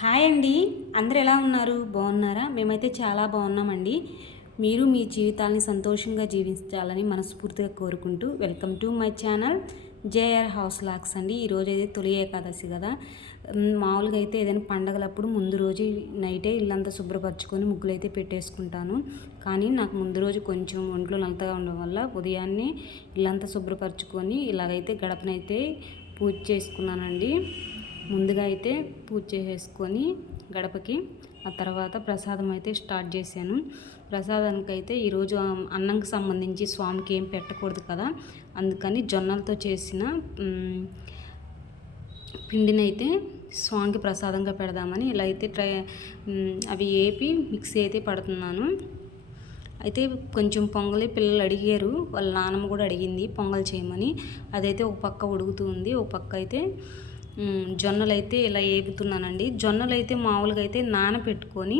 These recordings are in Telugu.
హాయ్ అండి. అందరూ ఎలా ఉన్నారు? బాగున్నారా? మేమైతే చాలా బాగున్నామండి. మీరు మీ జీవితాల్ని సంతోషంగా జీవించాలని మనస్ఫూర్తిగా కోరుకుంటూ welcome to my channel JR house లాక్స్ అండి. ఈరోజైతే తొలి ఏకాదశి కదా. మామూలుగా అయితే ఏదైనా పండగలప్పుడు ముందు రోజు నైటే ఇల్లంతా శుభ్రపరచుకొని ముగ్గులైతే పెట్టేసుకుంటాను. కానీ నాకు ముందు రోజు కొంచెం ఒంట్లో నలతగా ఉండడం వల్ల ఉదయాన్నే ఇల్లంతా శుభ్రపరచుకొని ఇలాగైతే గడపనైతే పూజ చేసుకున్నానండి. ముందుగా అయితే పూజ చేసేసుకొని గడపకి ఆ తర్వాత ప్రసాదం అయితే స్టార్ట్ చేశాను. ప్రసాదానికి అయితే ఈరోజు అన్నంకి సంబంధించి స్వామికి ఏం పెట్టకూడదు కదా, అందుకని జొన్నలతో చేసిన పిండిని అయితే స్వామికి ప్రసాదంగా పెడదామని ఇలా అయితే అవి ఏపి మిక్సీ అయితే పడుతున్నాను. అయితే కొంచెం పొంగలి పిల్లలు అడిగారు, వాళ్ళ నాన్నమ్మ కూడా అడిగింది పొంగల్ చేయమని. అదైతే ఒక పక్క ఉడుకుతుంది, ఒక పక్క అయితే జొన్నలు అయితే ఇలా ఏపుతున్నానండి. జొన్నలు అయితే మామూలుగా అయితే నానబెట్టుకొని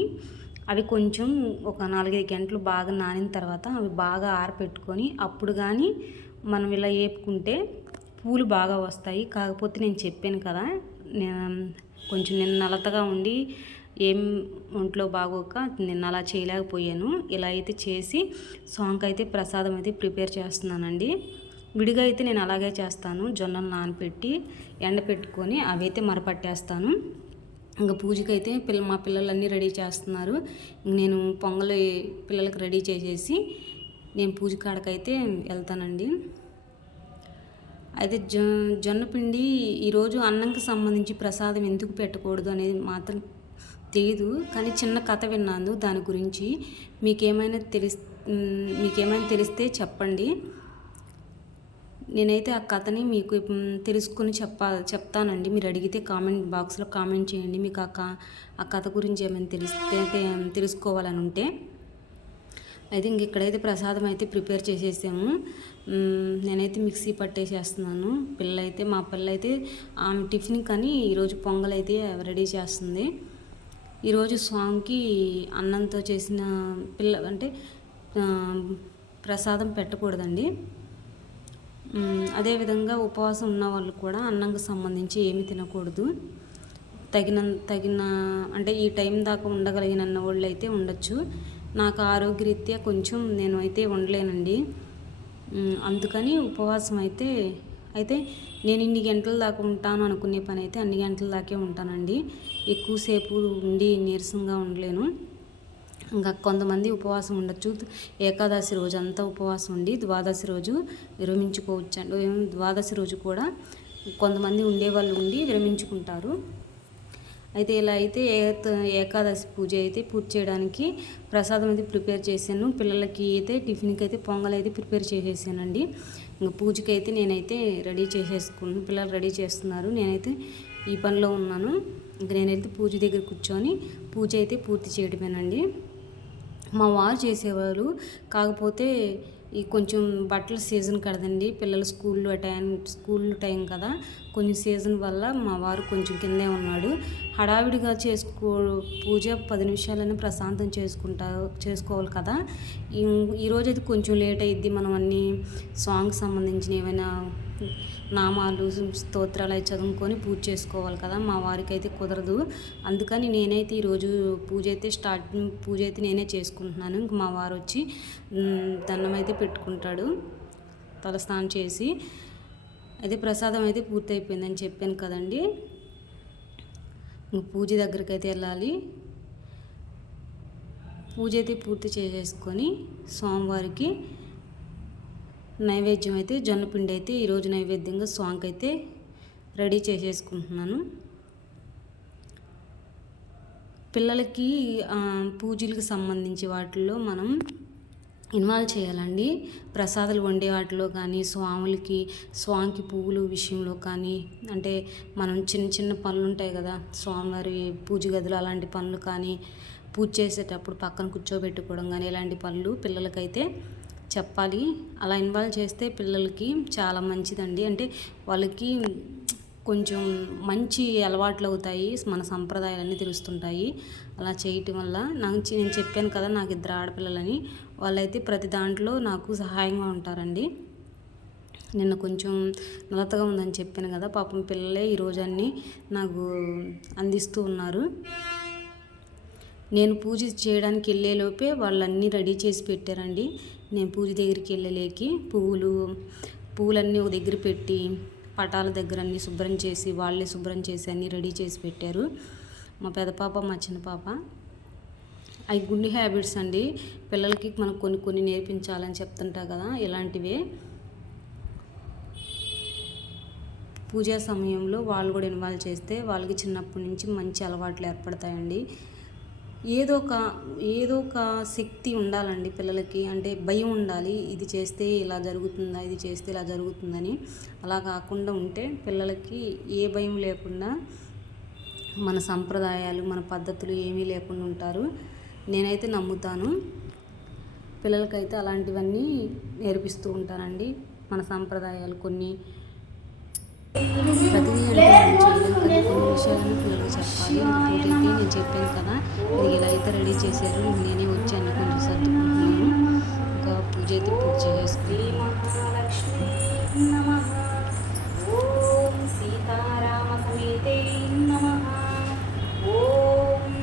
అవి కొంచెం ఒక 4-5 గంటలు బాగా నానిన తర్వాత అవి బాగా ఆరపెట్టుకొని అప్పుడు కానీ మనం ఇలా ఏపుకుంటే పూలు బాగా వస్తాయి. కాకపోతే నేను చెప్పాను కదా, కొంచెం నిన్న నలతగా ఉండి ఏం ఒంట్లో బాగోక నిన్న అలా చేయలేకపోయాను. ఇలా అయితే చేసి సాంగ్ అయితే ప్రసాదం అయితే ప్రిపేర్ చేస్తున్నానండి. విడిగా అయితే నేను అలాగే చేస్తాను. జొన్నలు నానపెట్టి ఎండపెట్టుకొని అవి అయితే మరపట్టేస్తాను. ఇంకా పూజకి అయితే మా పిల్లలన్నీ రెడీ చేస్తున్నారు. నేను పొంగలి పిల్లలకి రెడీ చేసేసి నేను పూజ కాడకైతే వెళ్తానండి. అయితే జొన్నపిండి ఈరోజు అన్నంకి సంబంధించి ప్రసాదం ఎందుకు పెట్టకూడదు అనేది మాత్రం తెలియదు, కానీ చిన్న కథ విన్నాను దాని గురించి. మీకేమైనా తెలిస్తే చెప్పండి. నేనైతే ఆ కథని మీకు తెలుసుకుని చెప్తానండి. మీరు అడిగితే కామెంట్ బాక్స్లో కామెంట్ చేయండి. మీకు ఆ కథ గురించి ఏమైనా తెలుసుకోవాలని ఉంటే. అయితే ఇంక ఇక్కడైతే ప్రసాదం అయితే ప్రిపేర్ చేసేసాము. నేనైతే మిక్సీ పట్టేసేస్తున్నాను. మా పిల్లైతే ఆమె టిఫిన్ కానీ ఈరోజు పొంగల్ అయితే రెడీ చేస్తుంది. ఈరోజు స్వామికి అన్నంతో చేసిన ప్రసాదం పెట్టకూడదండి. అదేవిధంగా ఉపవాసం ఉన్న వాళ్ళు కూడా అన్నంకి సంబంధించి ఏమి తినకూడదు. తగిన అంటే ఈ టైం దాకా ఉండగలిగిన వాళ్ళు అయితే ఉండొచ్చు. నాకు ఆరోగ్యరీత్యా కొంచెం నేను అయితే ఉండలేనండి. అందుకని ఉపవాసం అయితే నేను ఇన్ని గంటల దాకా ఉంటాను అనుకునే పని అయితే అన్ని గంటల దాకే ఉంటానండి. ఎక్కువసేపు ఉండి నీరసంగా ఉండలేను. ఇంకా కొంతమంది ఉపవాసం ఉండొచ్చు. ఏకాదశి రోజు అంతా ఉపవాసం ఉండి ద్వాదశి రోజు విరమించుకోవచ్చు అండి. ద్వాదశి రోజు కూడా కొంతమంది ఉండేవాళ్ళు ఉండి విరమించుకుంటారు. అయితే ఇలా అయితే ఏకాదశి పూజ అయితే పూర్తి చేయడానికి ప్రసాదం అయితే ప్రిపేర్ చేశాను. పిల్లలకి అయితే టిఫిన్కి అయితే పొంగల్ అయితే ప్రిపేర్ చేసేసానండి. ఇంకా పూజకి అయితే నేనైతే రెడీ చేసేసుకున్నాను. పిల్లలు రెడీ చేస్తున్నారు, నేనైతే ఈ పనిలో ఉన్నాను. ఇంక నేనైతే పూజ దగ్గర కూర్చొని పూజ అయితే పూర్తి చేయడమేనండి. మా వారు చేసేవారు, కాకపోతే ఈ కొంచెం బట్టల సీజన్ కదండి, పిల్లలు స్కూల్ టైం కదా, కొంచెం సీజన్ వల్ల మా వారు కొంచెం కిందే ఉన్నాడు. హడావిడిగా పూజ 10 నిమిషాలైనా ప్రశాంతం చేసుకోవాలి కదా. ఈరోజు అయితే కొంచెం లేట్ అయ్యిద్ది. మనం అన్ని సాంగ్కి సంబంధించిన ఏమైనా నామాలు స్తోత్రాలు అవి చదువుకొని పూజ చేసుకోవాలి కదా. మా వారికి అయితే కుదరదు. అందుకని నేనైతే ఈరోజు పూజ అయితే నేనే చేసుకుంటున్నాను. ఇంక మా వారు వచ్చి దండం అయితే పెట్టుకుంటాడు తలస్నానం చేసి. అయితే ప్రసాదం అయితే పూర్తి అయిపోయిందని చెప్పాను కదండి. ఇంక పూజ దగ్గరికి అయితే వెళ్ళాలి. పూజ అయితే పూర్తి చేసేసుకొని స్వామివారికి నైవేద్యం అయితే జొన్నపిండి అయితే ఈరోజు నైవేద్యంగా స్వామికి అయితే రెడీ చేసేసుకుంటున్నాను. పిల్లలకి పూజలకు సంబంధించి వాటిల్లో మనం ఇన్వాల్వ్ చేయాలండి. ప్రసాదాలు వండే వాటిలో కానీ స్వామికి పువ్వులు విషయంలో కానీ, అంటే మనం చిన్న చిన్న పనులు ఉంటాయి కదా, స్వామివారి పూజ గదులు అలాంటి పనులు కానీ, పూజ చేసేటప్పుడు పక్కన కూర్చోబెట్టుకోవడం కానీ, ఇలాంటి పనులు పిల్లలకైతే చెప్పాలి. అలా ఇన్వాల్వ్ చేస్తే పిల్లలకి చాలా మంచిదండి. అంటే వాళ్ళకి కొంచెం మంచి అలవాట్లు అవుతాయి, మన సంప్రదాయాలన్నీ తెలుస్తుంటాయి. అలా చేయటం వల్ల నేను చెప్పాను కదా, నాకు 2 ఆడపిల్లలని, వాళ్ళైతే ప్రతి దాంట్లో నాకు సహాయంగా ఉంటారండి. నిన్న కొంచెం నలతగా ఉందని చెప్పాను కదా, పాపం పిల్లలే ఈరోజు అన్నీ నాకు అందిస్తూ ఉన్నారు. నేను పూజ చేయడానికి వెళ్ళేలోపే వాళ్ళన్నీ రెడీ చేసి పెట్టారండి. నేను పూజ దగ్గరికి వెళ్ళలేకి పువ్వులన్నీ ఒక దగ్గర పెట్టి పటాల దగ్గర అన్నీ శుభ్రం చేసి, వాళ్ళే శుభ్రం చేసి అన్నీ రెడీ చేసి పెట్టారు. మా పెద్ద పాప, మా చిన్న పాప. అవి గుడ్ హ్యాబిట్స్ అండి. పిల్లలకి మనం కొన్ని నేర్పించాలని చెప్తుంటా కదా, ఇలాంటివే. పూజా సమయంలో వాళ్ళు కూడా ఇన్వాల్వ్ చేస్తే వాళ్ళకి చిన్నప్పటి నుంచి మంచి అలవాట్లు ఏర్పడతాయండి. ఏదో ఒక శక్తి ఉండాలండి పిల్లలకి, అంటే భయం ఉండాలి. ఇది చేస్తే ఇలా జరుగుతుందా, ఇది చేస్తే ఇలా జరుగుతుందని. అలా కాకుండా ఉంటే పిల్లలకి ఏ భయం లేకుండా మన సంప్రదాయాలు, మన పద్ధతులు ఏమీ లేకుండా ఉంటారు. నేనైతే నమ్ముతాను. పిల్లలకైతే అలాంటివన్నీ నేర్పిస్తూ ఉంటానండి. మన సంప్రదాయాలు ప్రతిదీ అంటే మనం చేయలేం, కానీ కొన్ని విషయాలను పిల్లలకు చెప్పాలి. ఇంకోటి అయితే నేను చెప్పాను కదా, ఇది ఇలా అయితే రెడీ చేశారు, నేనే వచ్చాను కొంచెం సర్దుకుంటున్నాను. ఇంకా పూజ అయితే పూజ చేసుకుని మహాలక్ష్మి నమః, ఓం సీతారామ సమేతే నమః, ఓం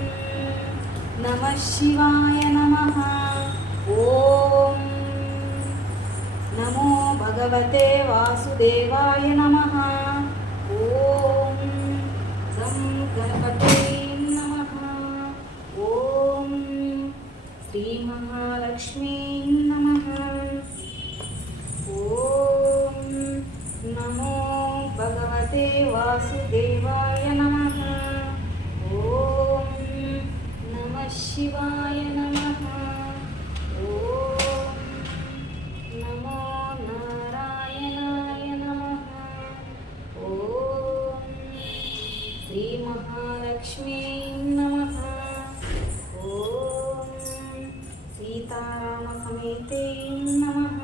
నమః శివాయ నమః, ఓం నమో భగవతే వాసుదేవాయ నమః, ఓం గం గణపతే నమః, ఓం శ్రీ మహాలక్ష్మీ నమః, ఓం నమో భగవతే వాసుదేవాయ నమః, ఓం నమః శివాయ నమః, ఓం నమో నారాయణాయ నమః, ఓం శ్రీ మహాలక్ష్మీ నమః, ఓం సీతారామ సమేతే నమః,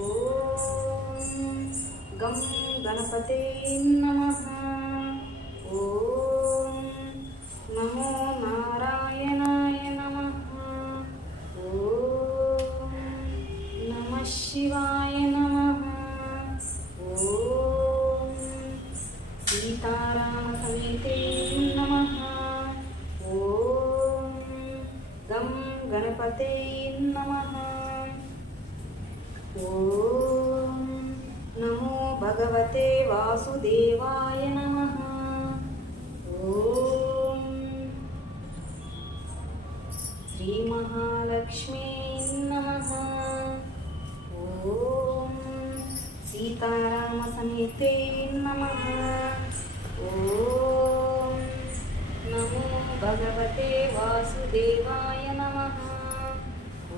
ఓం గం గణపతే నమః, ఓం నమో నారాయణాయ నమః, ఓం నమః శివాయ నమః, ఓం సీతారామ సమేతే నమః, ఓం గం గణపతే నమః, ఓం నమో భగవతే వాసుదేవాయ నమః, ఓం శ్రీ మహాలక్ష్మీ నమః, ఓం సీతారామ సమేతే నమః, ఓం నమో భగవతే వాసుదేవాయ నమః,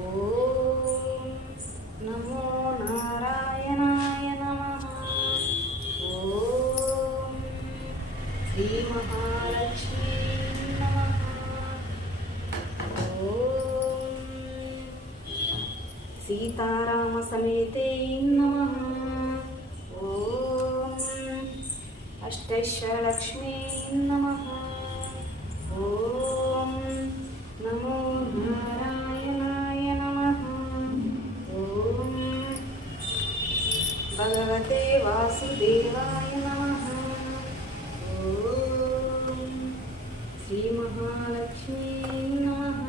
ఓం నమో నారాయణాయ నమః, ఓం శ్రీ మహాలక్ష్మీ నమః, ఓం సీతారామ సమేతే నమః, ఓం అష్టైశ్వర్యలక్ష్మీ నమః, ఓం నమో నారాయణాయ నమః, ఓం భగవతే వాసుదేవాయ నమః, ఓం శ్రీ మహాలక్ష్మీ నమః,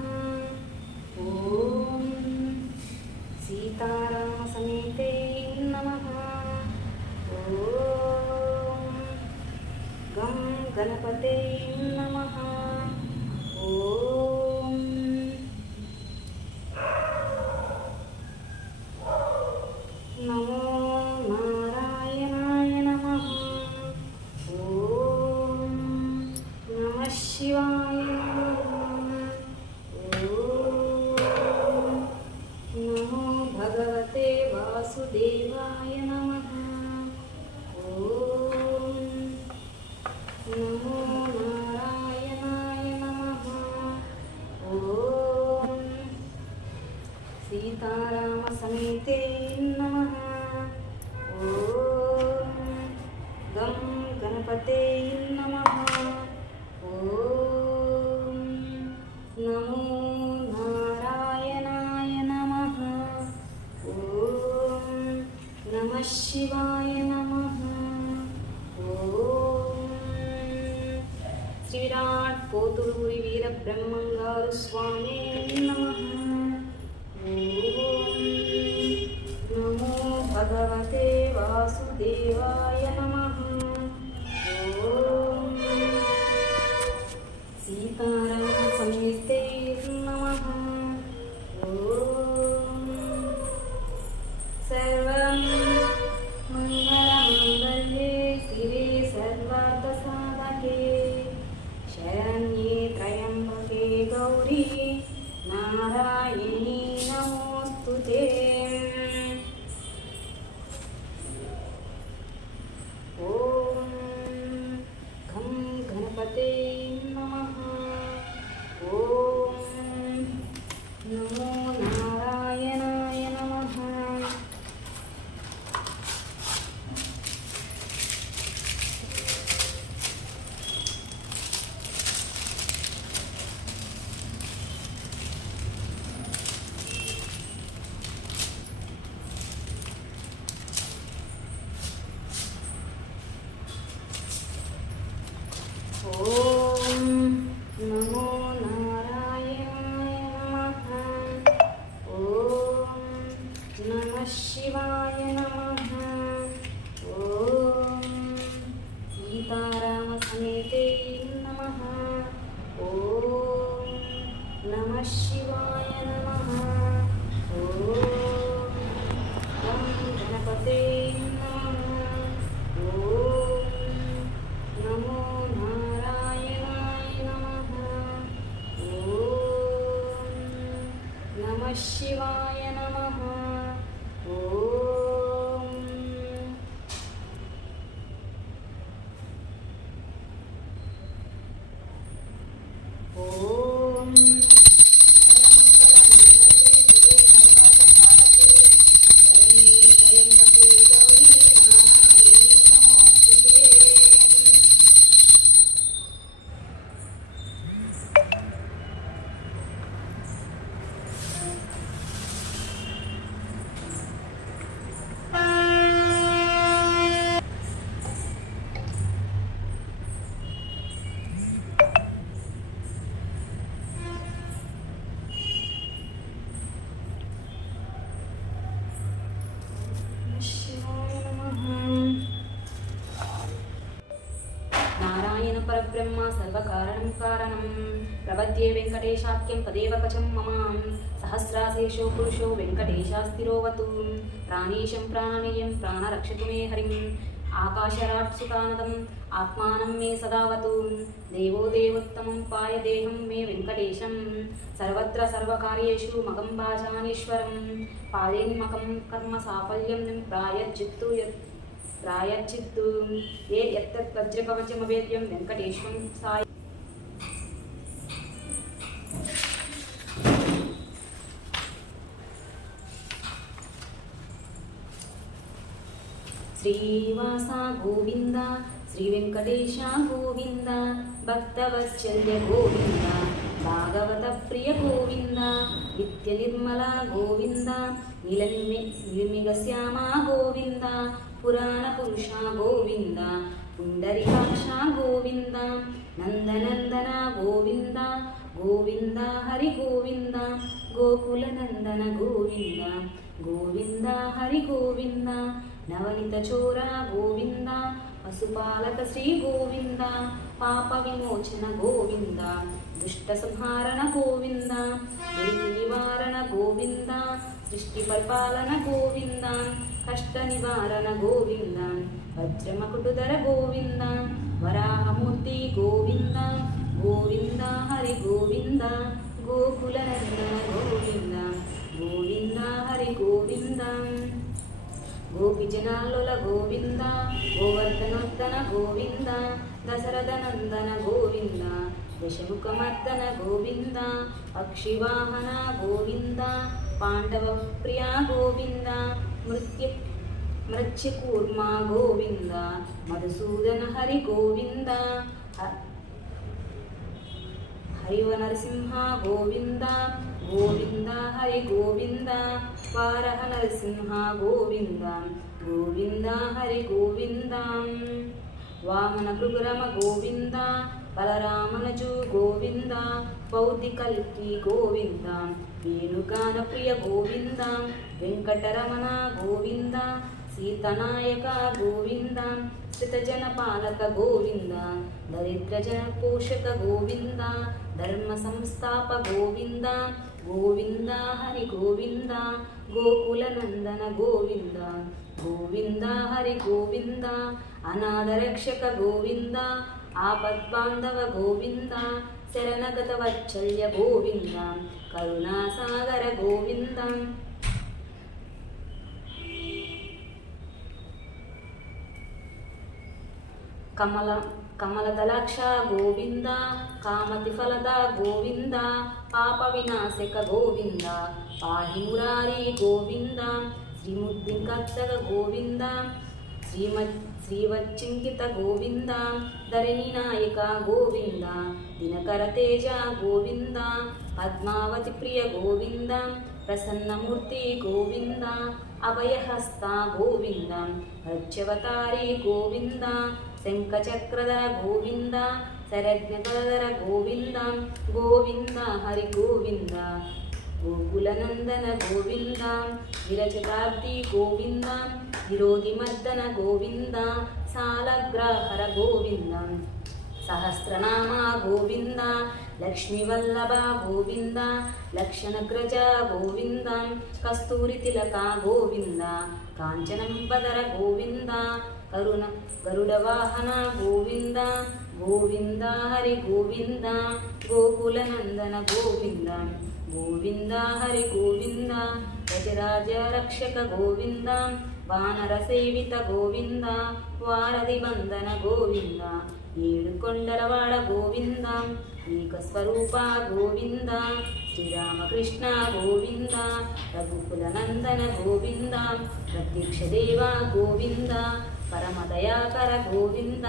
ఓం సీతారామ సమేతే నమః, ఓం గం గణపతే నమః, ఓం నమో నారాయణాయ నమః, విరాట్ పోతులూరి వీర బ్రహ్మంగారు స్వామి నమః. ఓం నమో భగవతే వాసుదేవాయ నమః. ఓం సీతారామ సమేతే నమః. ఓం సర్వం మంగళమాంగళ్యే శివే సర్వార్థసాధకే శరణ్యే త్రయంబకే గౌరీ నారాయణీ నమోస్తుతే. ఓం ఘం గణపతే నమః. ఓం నమో నారాయణాయ నమః. ఓం నమో నారాయణాయ నమః. ఓం నమః శివాయ నమః. ఓం సీతారామ సమేతే నమః. ఓం నమః శివాయ నమః. ఓం గం గణపతే నమః. ఓం నమో నారాయణాయ నమః. ఓం నమః శివాయ నమః. ఓం ఓం సర్వమంగళమంగళే శివే సర్వార్థసాధకే శరణ్యే త్రయంబకే గౌరీ నారాయణీ నమోస్తుతే. శివాయ నమః. నారాయణ పరబ్రహ్మ సర్వకారణం కారణం ప్రపద్యే వెంకటేశాఖ్యం తదేవ కచం మమ. సహస్రాశీర్షో పురుషో వెంకటేశాస్తిరోవతు ప్రాణీశం ప్రాణనీయం ప్రాణరక్షతు మే హరిం. ఆకాశరాట్ సుతానదం ఆత్మానం మే సదావతు. దేవో దేవోత్తమం పాయ దేహం మే వెంకటేశం. సర్వత్ర సర్వకార్యేషు మగం భాజానీశ్వరం. పాదేన్మకం కర్మ సాఫల్యం ప్రాయచ్చిత్తు ఏ యత్తత్ వజ్రకవచమవేద్యం వెంకటేశ్వరం సాయి. శ్రీవాస గోవింద శ్రీ వెంకటేశ గోవింద భక్తవత్సల్య గోవింద భాగవత ప్రియ గోవింద నిత్య నిర్మల గోవింద నీలమిగ శ్యామ గోవింద పురాణ పురుష గోవింద పుండరీకాక్ష గోవింద నందనందన గోవింద గోవింద హరి గోవింద గోకుల నందన గోవింద గోవింద హరి గోవింద నవనిత చోర గోవింద పశుపాలక శ్రీ గోవింద పాప విమోచన గోవింద దుష్ట సంహారణ గోవింద దురిత నివారణ గోవింద సృష్టి పరిపాలన గోవింద కష్ట నివారణ గోవింద వజ్రమకుటుధర గోవింద వరాహమూర్తి గోవింద గోవింద హరి గోవింద గోకుల నందన గోవింద గోవింద హరి గోవింద గోపిజనాల్లుల గోవింద గోవర్ధనోత్తన గోవింద దశరథ నందన గోవింద దశముఖమర్దన గోవింద పక్షివాహన గోవింద పాండవ ప్రియ గోవింద మృత్యుకూర్మ గోవింద మధుసూదన హరి గోవింద హరివ నరసింహ గోవింద గోవింద హరి గోవింద వారహ నరసింహ గోవింద గోవింద హరి గోవింద వామన భృగురమ గోవింద బలరామనజు గోవింద, బౌద్ధి కల్కి గోవింద, వేణుగాన ప్రియ గోవింద, వెంకటరమణ గోవింద, సీతనాయక గోవింద, శ్రితజన పాలక గోవింద, దరిద్రజన పోషక గోవింద, ధర్మ సంస్థాప గోవింద, గోవింద హరి గోవింద, గోకుల నందన గోవింద, గోవింద హరి గోవింద, అనాథ రక్షక గోవింద, ఆపద్బాంధవ గోవింద, శరణగత వత్సల్య గోవింద, కరుణాసాగర గోవింద, కమలదలాక్ష గోవింద, కామతి ఫలద గోవింద, పాప వినాశక గోవింద, పాహి మురారి గోవింద, శ్రీముద్దింకర్తక గోవింద, శ్రీవచ్చింకిత గోవింద, ధరణి నాయక గోవింద, దినకర తేజ గోవింద, పద్మావతి ప్రియ గోవింద, ప్రసన్నమూర్తి గోవింద, అభయహస్త గోవింద, ప్రత్యవతారి గోవింద, శంఖచక్రధర గోవింద, శరజ్ఞధర గోవింద, గోవింద హరి గోవింద, గోకులనందన గోవింద, విరచితాబ్ది గోవింద, విరోధి మర్దన గోవింద, సాలగ్రహర గోవింద, సహస్రనామ గోవింద, లక్ష్మీవల్లభ గోవింద, లక్షణగ్రజ గోవింద, కస్తూరి తిలక గోవింద, కాంచనంబదర గోవింద, గరుడ వాహన గోవింద, గోవింద హరి గోవింద, గోకులనందన గోవింద, గోవింద హరి గోవింద, గజరాజ రక్షక గోవింద, వానర సేవిత గోవింద, వారధి వందన గోవింద, ఏడు కొండలవాడ గోవింద, ఏకస్వరూప గోవింద, శ్రీరామకృష్ణ గోవింద, రఘుకుల నందన గోవింద, ప్రత్యక్ష దేవ గోవింద, పరమదయాకర గోవింద,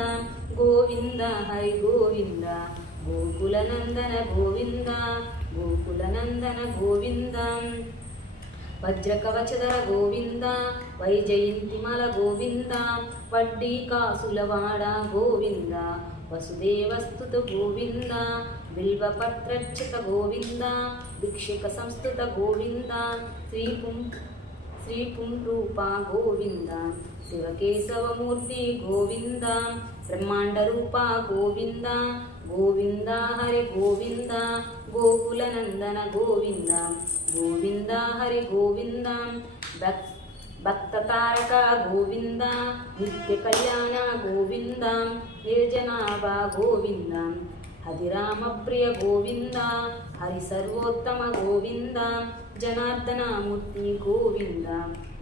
గోవింద హరి గోవింద, గోకులనందన గోవింద, గోకులనందన గోవింద, వజ్రకవచధర గోవింద, వైజయంతిమల గోవింద, వడ్డీ కాసులవాడ గోవింద, వసుదేవస్తుత గోవింద, బిల్వపత్రర్చిత గోవింద, భిక్షక సంస్థుత గోవింద, శ్రీపుంరూప గోవింద, శివకేశవమూర్తి గోవింద, బ్రహ్మాండ రూప గోవింద, గోవింద హరి గోవింద, గోకులనందన గోవింద, గోవింద హరి గోవింద, భక్తతారక గోవింద, నిత్య కళ్యాణ గోవింద, నిర్జనాభ గోవింద, హరిరామ ప్రియ గోవింద, హరి సర్వోత్తమ గోవింద, జనార్దనమూర్తి గోవింద,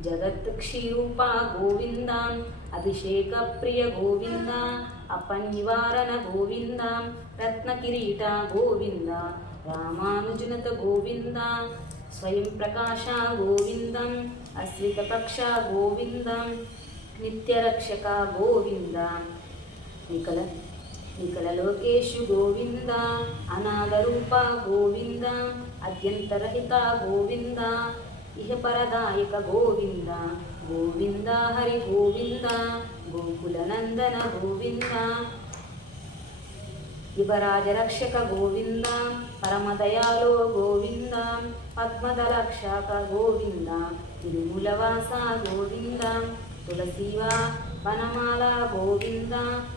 జగత్ క్షీరూప గోవింద, అభిషేక ప్రియ గోవింద, అపనివారణ గోవింద, రత్నకిరీట గోవింద, రామానుజునత గోవింద, స్వయం ప్రకాశ గోవింద, అశ్రితపక్ష గోవింద, నిత్యరక్షక గోవింద, నికల లోకేశు గోవింద, అనాథరూప గోవింద, అద్యంతరహిత గోవింద, ఇహపరదాయక గోవింద, గోవింద హరి గోవింద, గోకులనందన గోవింద, యువరాజ రక్షక గోవింద, పరమదయాలో గోవింద, పద్మదలక్షక గోవింద, తిరుమలవాస గోవింద, తులసీవా వనమాల గోవింద,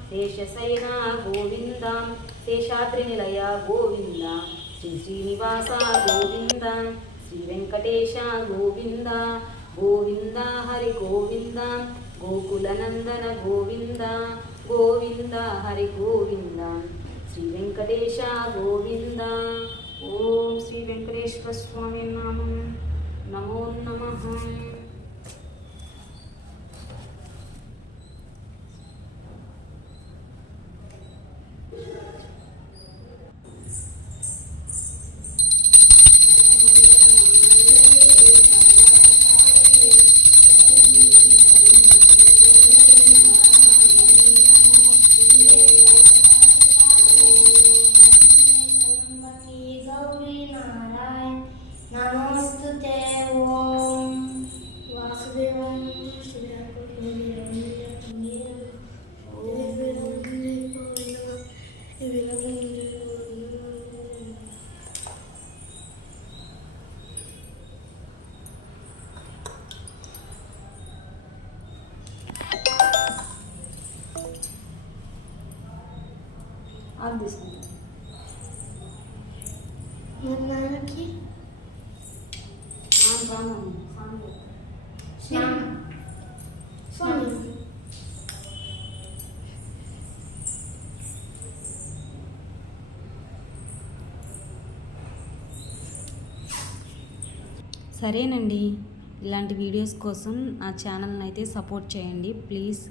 శేషశయన గోవింద, శేషాద్రి నిలయ గోవింద, శ్రీనివాస గోవింద, శ్రీ వెంకటేశ గోవింద, గోవింద హరి గోవింద, గోకులనందన గోవింద, గోవింద హరి గోవింద, శ్రీ వెంకటేశ గోవింద. ఓం శ్రీ వెంకటేశ్వర స్వామి నామం. నమో నమః. नमोस्तुते ओम తీసుకుంటాను. నాన్నకి సరేనండి, ఇలాంటి వీడియోస్ కోసం నా ఛానల్ని అయితే సపోర్ట్ చేయండి. ప్లీజ్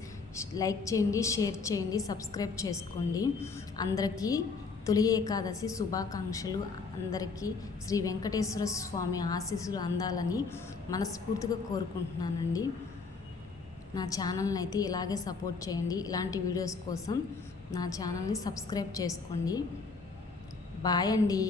లైక్ చేయండి, షేర్ చేయండి, సబ్స్క్రైబ్ చేసుకోండి. అందరికీ తొలి ఏకాదశి శుభాకాంక్షలు. అందరికీ శ్రీ వెంకటేశ్వర స్వామి ఆశీస్సులు అందాలని మనస్ఫూర్తిగా కోరుకుంటున్నానండి. నా ఛానల్ని అయితే ఇలాగే సపోర్ట్ చేయండి. ఇలాంటి వీడియోస్ కోసం నా ఛానల్ని సబ్స్క్రైబ్ చేసుకోండి. బాయ్ అండి.